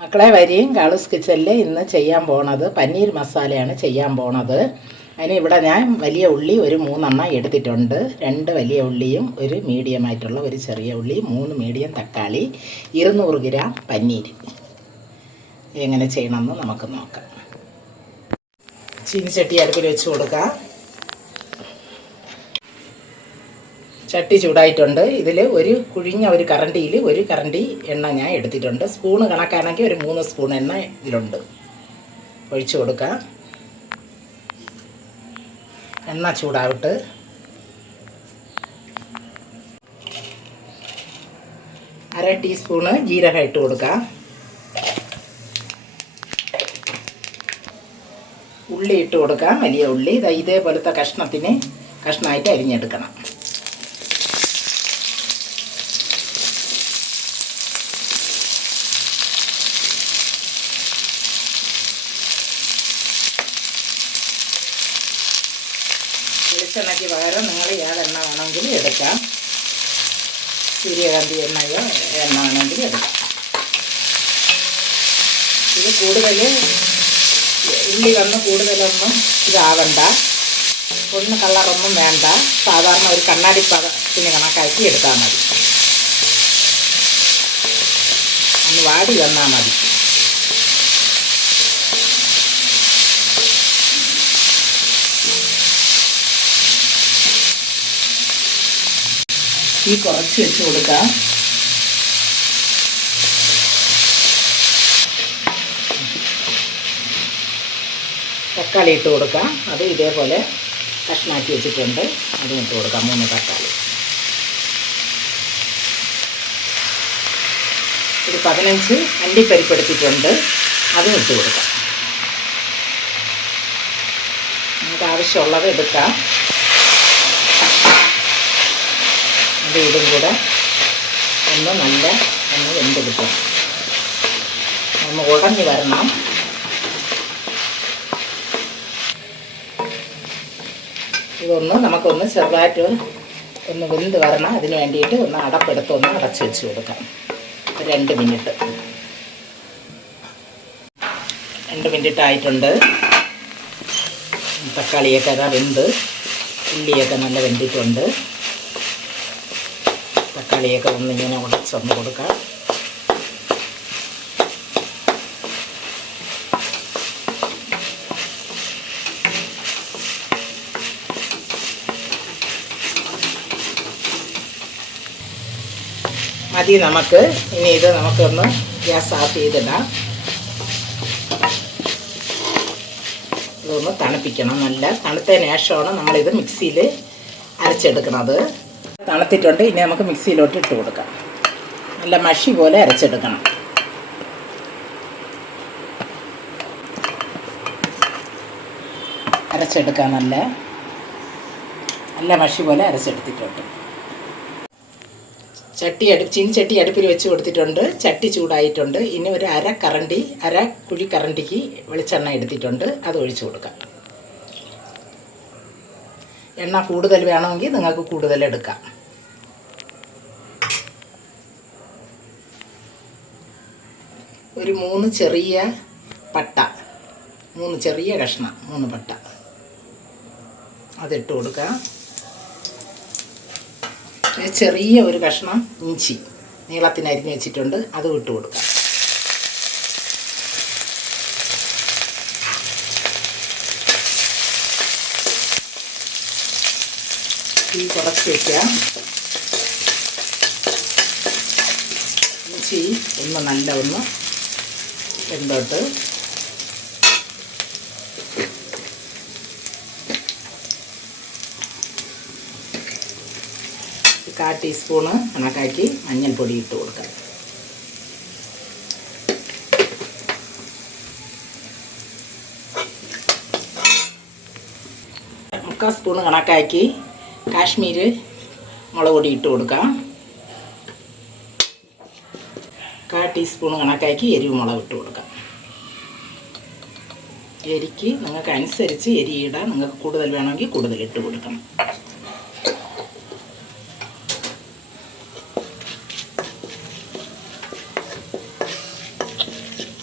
മക്കളെ വരിയും കാളൂസ് കിച്ചണിൽ ഇന്ന് ചെയ്യാൻ പോണത് പനീർ മസാലയാണ് ചെയ്യാൻ പോണത്. അതിന് ഇവിടെ ഞാൻ വലിയ ഉള്ളി ഒരു 3 എടുത്തിട്ടുണ്ട്. 2 വലിയ ഉള്ളിയും ഒരു മീഡിയമായിട്ടുള്ള ഒരു ചെറിയ ഉള്ളി, 3 മീഡിയം തക്കാളി, 200 ഗ്രാം പനീർ. എങ്ങനെ ചെയ്യണമെന്ന് നമുക്ക് നോക്കാം. ചീനിച്ചട്ടി അടുപ്പിൽ വെച്ച് കൊടുക്കാം. ചട്ടി ചൂടായിട്ടുണ്ട്. ഇതിൽ ഒരു കുഴിഞ്ഞ ഒരു കറണ്ടിയിൽ ഒരു കറണ്ടി എണ്ണ ഞാൻ എടുത്തിട്ടുണ്ട്. സ്പൂണ് കണക്കാണെങ്കിൽ ഒരു 3 സ്പൂൺ എണ്ണ ഇതിലുണ്ട്. ഒഴിച്ചു കൊടുക്കാം. എണ്ണ ചൂടാവിട്ട് അര ടീസ്പൂണ് ജീരകം ഇട്ട് കൊടുക്കാം. ഉള്ളി ഇട്ട് കൊടുക്കാം. വലിയ ഉള്ളി ഇതേപോലത്തെ കഷ്ണമായിട്ട് അരിഞ്ഞെടുക്കണം. വെളിച്ചെണ്ണയ്ക്ക് പകരം നിങ്ങൾ ഏതെണ്ണ വേണമെങ്കിൽ എടുക്കാം. സൂര്യകാന്തി എണ്ണയോ എണ്ണ വേണമെങ്കിൽ എടുക്കാം. ഇത് കൂടുതൽ ഉള്ളി കൂടുതലൊന്നും ഇതാവണ്ട, കളറൊന്നും വേണ്ട. സാധാരണ ഒരു കണ്ണാടി പദത്തിന് കണക്കാക്കി എടുത്താൽ മതി. ഒന്ന് വാടി വന്നാൽ മതി. തീ കുറച്ച് വെച്ച് കൊടുക്കാം. തക്കാളി ഇട്ട് കൊടുക്കാം. അത് ഇതേപോലെ കഷ്ണാക്കി വെച്ചിട്ടുണ്ട്. അതും ഇട്ട് കൊടുക്കാം. 3 തക്കാളി. ഒരു 15 അണ്ടിപ്പരിപ്പ് എടുത്തിട്ടുണ്ട്. അതും ഇട്ട് കൊടുക്കാം. നമുക്ക് ആവശ്യമുള്ളത് എടുക്കാം. അത് ഇതും കൂടെ ഒന്ന് വെന്ത് കിട്ടും. ഒന്ന് ഉടഞ്ഞ് വരണം. ഇതൊന്ന് നമുക്കൊന്ന് ചെറുതായിട്ട് ഒന്ന് വെന്ത് വരണം. അതിന് വേണ്ടിയിട്ട് ഒന്ന് അടപ്പെടുത്തൊന്ന് അടച്ച് വെച്ച് കൊടുക്കാം. 2 മിനിറ്റ്. 2 മിനിറ്റ് ആയിട്ടുണ്ട്. തക്കാളിയൊക്കെ വെന്ത്, ഉള്ളിയൊക്കെ നല്ല വെന്തിട്ടുണ്ട്. തക്കാളിയൊക്കെ ഒന്നിങ്ങനെ ഉടച്ചൊന്ന് കൊടുക്കാം. മതി നമുക്ക്. ഇനി ഇത് നമുക്കൊന്ന് ഗ്യാസ് ഓഫ് ചെയ്തിടാം. ഇതൊന്ന് തണുപ്പിക്കണം. നല്ല തണുത്തതിന് ശേഷമാണ് നമ്മളിത് മിക്സിയിൽ അരച്ചെടുക്കുന്നത്. തണുത്തിട്ടുണ്ട്. ഇനി നമുക്ക് മിക്സിയിലോട്ട് ഇട്ട് കൊടുക്കാം. നല്ല മഷി പോലെ അരച്ചെടുക്കണം. അരച്ചെടുക്കാം. നല്ല മഷി പോലെ അരച്ചെടുത്തിട്ടുണ്ട്. ചീനിച്ചട്ടി അടുപ്പിൽ വെച്ച് കൊടുത്തിട്ടുണ്ട്. ചട്ടി ചൂടായിട്ടുണ്ട്. ഇനി ഒരു അര കുഴിക്കറണ്ടിക്ക് വെളിച്ചെണ്ണ എടുത്തിട്ടുണ്ട്. അത് ഒഴിച്ചു കൊടുക്കാം. എണ്ണ കൂടുതൽ വേണമെങ്കിൽ നിങ്ങൾക്ക് കൂടുതൽ എടുക്കാം. ഒരു 3 ചെറിയ പട്ട, 3 ചെറിയ കഷ്ണം, 3 പട്ട അതിട്ട് കൊടുക്കാം. ചെറിയ ഒരു കഷ്ണം ഇഞ്ചി നീളത്തിന് അരിഞ്ഞ് വെച്ചിട്ടുണ്ട്. അതും ഇട്ട് കൊടുക്കാം. തീ കുറച്ച് വയ്ക്കാം. ഇഞ്ചി ഒന്ന് വെന്തോട്ട്. കാൽ ടീസ്പൂണ് കണക്കാക്കി മഞ്ഞൾപ്പൊടി ഇട്ട് കൊടുക്കാം. 1/4 സ്പൂണ് കണക്കാക്കി കാശ്മീരി മുളക് പൊടി ഇട്ട് കൊടുക്കാം. 1/4 ടീസ്പൂൺ കണക്കാക്കി എരിവ് മുളക് ഇട്ട് കൊടുക്കാം. എരിക്ക് നിങ്ങൾക്ക് അനുസരിച്ച് എരി ഇടാം. നിങ്ങൾക്ക് കൂടുതൽ വേണമെങ്കിൽ കൂടുതൽ ഇട്ട് കൊടുക്കണം.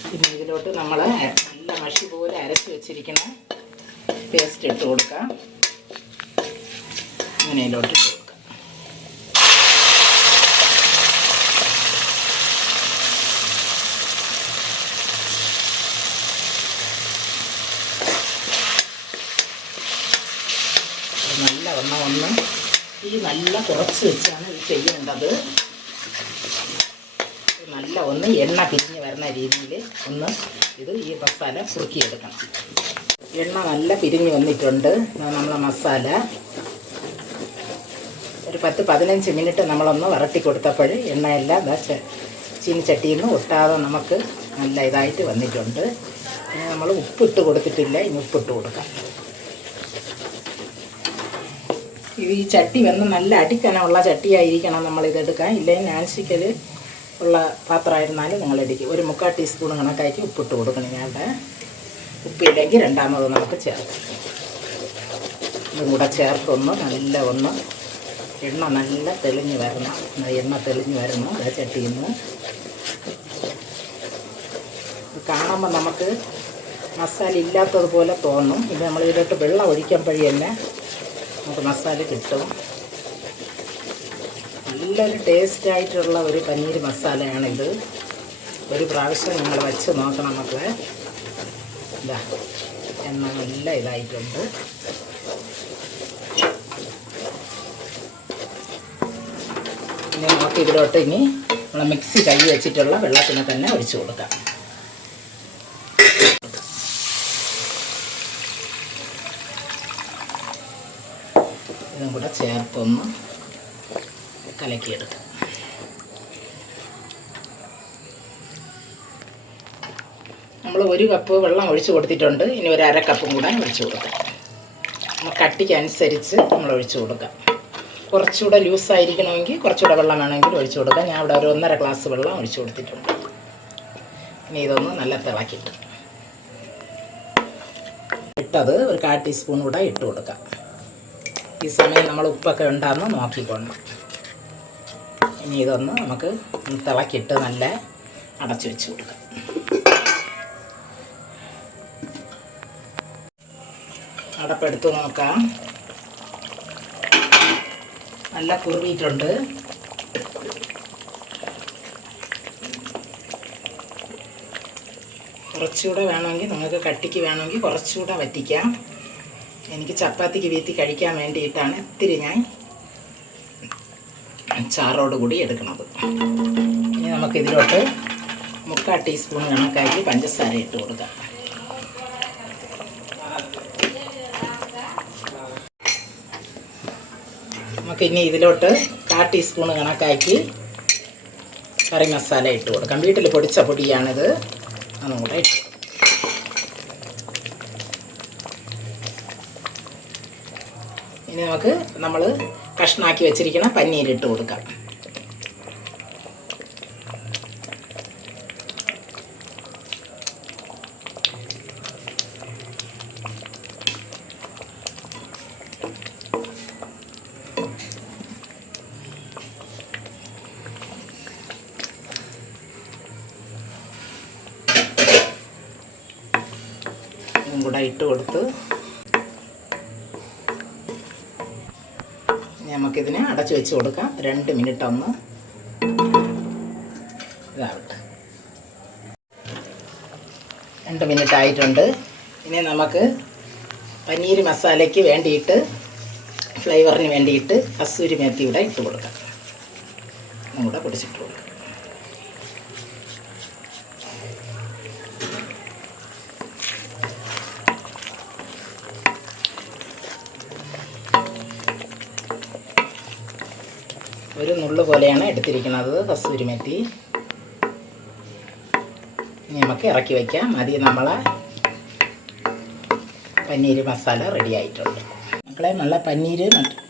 പിന്നെ ഇതിലോട്ട് നമ്മൾ നല്ല മഷി പോലെ അരച്ച് വെച്ചിരിക്കുന്ന പേസ്റ്റ് ഇട്ട് കൊടുക്കാം. അങ്ങനെ ഇതിലോട്ട് ഇട്ട് കൊടുക്കാം. നല്ലവണ്ണം ഒന്ന് നല്ല കുറച്ച് വെച്ചാണ് ഇത് ചെയ്യേണ്ടത്. നല്ല ഒന്ന് എണ്ണ പിരിഞ്ഞ് വരുന്ന രീതിയിൽ ഒന്ന് ഈ മസാല കുറുക്കിയെടുക്കണം. എണ്ണ നല്ല പിരിഞ്ഞ് വന്നിട്ടുണ്ട്. നമ്മളെ മസാല ഒരു 10-15 മിനിറ്റ് നമ്മളൊന്ന് വരട്ടി കൊടുത്തപ്പോൾ എണ്ണയെല്ലാം ചീനിച്ചട്ടിയിൽ നിന്ന് ഒട്ടാതെ നമുക്ക് നല്ല ഇതായിട്ട് വന്നിട്ടുണ്ട്. ഇനി നമ്മൾ ഉപ്പിട്ട് കൊടുത്തിട്ടില്ല, ഇനി ഉപ്പിട്ട് കൊടുക്കാം. ഈ ചട്ടി വന്ന് നല്ല അടിക്കനമുള്ള ചട്ടിയായിരിക്കണം നമ്മളിതെടുക്കാൻ. ഇല്ലെങ്കിൽ നാൻസ്റ്റിക്കിൽ ഉള്ള പാത്രമായിരുന്നാലും നിങ്ങളെടുക്കും. ഒരു 3/4 ടീസ്പൂൺ കണക്കാക്കി ഉപ്പിട്ട് കൊടുക്കണം. ഞാൻ്റെ ഉപ്പില്ലെങ്കിൽ രണ്ടാമത് നമുക്ക് ചേർക്കാം. ഇതും കൂടെ ചേർത്തൊന്ന് നല്ല ഒന്ന് എണ്ണ നല്ല തെളിഞ്ഞ് വരണം. എണ്ണ തെളിഞ്ഞ് വരണം ആ ചട്ടിയിൽ നിന്ന്. കാണുമ്പോൾ നമുക്ക് മസാല ഇല്ലാത്തതുപോലെ തോന്നും. ഇത് നമ്മൾ ഇതിലോട്ട് വെള്ളം ഒഴിക്കുമ്പോഴേ തന്നെ നമുക്ക് മസാല കിട്ടും. നല്ലൊരു ടേസ്റ്റായിട്ടുള്ള ഒരു പനീർ മസാലയാണിത്. ഒരു പ്രാവശ്യം നിങ്ങൾ വെച്ച് നോക്കണം മക്കളെ. ഇതാ എണ്ണ നല്ല ഇതായിട്ടുണ്ട്. ഇനി നമുക്ക് ഇതിലോട്ട് ഇനി നമ്മൾ മിക്സി കൈ വെച്ചിട്ടുള്ള വെള്ളത്തിന് തന്നെ ഒഴിച്ചു കൊടുക്കാം. ഇതും കൂടെ ചേർത്തൊന്ന് കലക്കിയെടുക്കാം. നമ്മൾ 1 കപ്പ് വെള്ളം ഒഴിച്ച് കൊടുത്തിട്ടുണ്ട്. ഇനി ഒരു 1/2 കപ്പും കൂടെ ഒഴിച്ച് കൊടുക്കാം. കട്ടിക്കനുസരിച്ച് നമ്മൾ ഒഴിച്ച് കൊടുക്കാം. കുറച്ചുകൂടെ ലൂസായിരിക്കണമെങ്കിൽ കുറച്ചുകൂടെ വെള്ളം വേണമെങ്കിൽ ഒഴിച്ച് കൊടുക്കാം. ഞാൻ ഇവിടെ ഒരു 1.5 ഗ്ലാസ് വെള്ളം ഒഴിച്ച് കൊടുത്തിട്ടുണ്ട്. ഇനി ഇതൊന്ന് നല്ല തിളക്കിയിട്ട് ഇട്ടത് ഒരു 1/4 ടീസ്പൂൺ കൂടെ ഇട്ട് കൊടുക്കാം. ഈ സമയം നമ്മൾ ഉപ്പൊക്കെ ഉണ്ടാകുന്ന നോക്കിക്കൊള്ളണം. ഇനി ഇതൊന്ന് നമുക്ക് തിളക്കിയിട്ട് നല്ല അടച്ചു വെച്ച് കൊടുക്കാം. അടപ്പെടുത്ത് നോക്കാം. നല്ല കുറുകിയിട്ടുണ്ട്. കുറച്ചുകൂടെ വേണമെങ്കിൽ നിങ്ങൾക്ക് കട്ടിക്ക് വേണമെങ്കിൽ കുറച്ചുകൂടെ വറ്റിക്കാം. എനിക്ക് ചപ്പാത്തിക്ക് വീത്തി കഴിക്കാൻ വേണ്ടിയിട്ടാണ് ഇത്തിരി ഞാൻ ചാറോട് കൂടി എടുക്കുന്നത്. ഇനി നമുക്കിതിലോട്ട് 3/4 ടീസ്പൂൺ കണക്കാക്കി പഞ്ചസാര ഇട്ട് കൊടുക്കാം. നമുക്കിനി ഇതിലോട്ട് 1/4 ടീസ്പൂൺ കണക്കാക്കി കറി മസാല ഇട്ട് കൊടുക്കാം. വീട്ടിൽ പൊടിച്ച പൊടിയാണിത്. അതും കൂടെ ഇട്ട് ഇനി നമുക്ക് നമ്മൾ കഷ്ണാക്കി വെച്ചിരിക്കുന്ന പനീർ ഇട്ട് കൊടുക്കാം. ഇതും കൂടെ ഇട്ട് കൊടുത്ത് നമുക്കിതിനെ അടച്ചു വെച്ച് കൊടുക്കാം. 2 മിനിറ്റ് ഒന്ന് ഇതാവട്ടെ. 2 മിനിറ്റ് ആയിട്ടുണ്ട്. ഇനി നമുക്ക് പനീർ മസാലയ്ക്ക് വേണ്ടിയിട്ട് ഫ്ലേവറിന് വേണ്ടിയിട്ട് കസൂരി മേത്തി ഇവിടെ ഇട്ട് കൊടുക്കാം. കൂടെ പൊടിച്ചിട്ട് കൊടുക്കാം. ഒരു നുള്ളു പോലെയാണ് എടുത്തിരിക്കുന്നത് കസൂരി മേത്തി. ഇനി നമുക്ക് ഇറക്കി വയ്ക്കാം. മതി, നമ്മളെ പനീർ മസാല റെഡി ആയിട്ടുണ്ട്. മക്കളെ, നല്ല പനീർ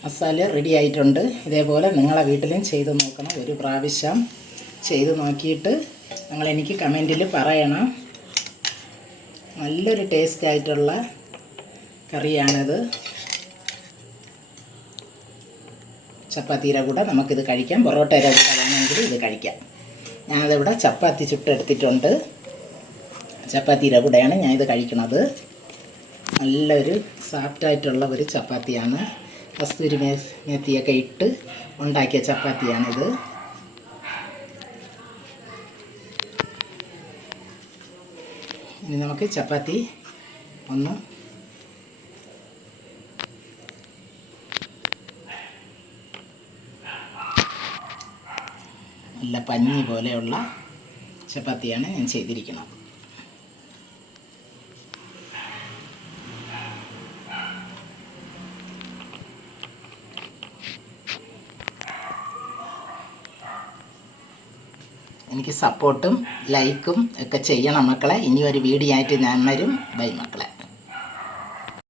മസാല റെഡി ആയിട്ടുണ്ട്. ഇതേപോലെ നിങ്ങളെ വീട്ടിലും ചെയ്ത് നോക്കണം. ഒരു പ്രാവശ്യം ചെയ്ത് നോക്കിയിട്ട് നിങ്ങളെനിക്ക് കമൻറ്റിൽ പറയണം. നല്ലൊരു ടേസ്റ്റായിട്ടുള്ള കറിയാണിത്. ചപ്പാത്തിയുടെ കൂടെ നമുക്കിത് കഴിക്കാം. പൊറോട്ടയുടെ കൂടെ വേണമെങ്കിൽ ഇത് കഴിക്കാം. ഞാനതിവിടെ ചപ്പാത്തി ചുട്ടെടുത്തിട്ടുണ്ട്. ചപ്പാത്തിയുടെ കൂടെയാണ് ഞാൻ ഇത് കഴിക്കുന്നത്. നല്ലൊരു സോഫ്റ്റായിട്ടുള്ള ഒരു ചപ്പാത്തിയാണ്. കസ്തൂരി മേത്തിയൊക്കെ ഇട്ട് ഉണ്ടാക്കിയ ചപ്പാത്തിയാണിത്. ഇനി നമുക്ക് ചപ്പാത്തി ഒന്ന് നല്ല പഞ്ഞി പോലെയുള്ള ചപ്പാത്തിയാണ് ഞാൻ ചെയ്തിരിക്കുന്നത്. എനിക്ക് സപ്പോർട്ടും ലൈക്കും ഒക്കെ ചെയ്യണം മക്കളെ. ഇനിയൊരു വീഡിയോ ആയിട്ട് ഞാൻ വരും. ബൈ മക്കളെ.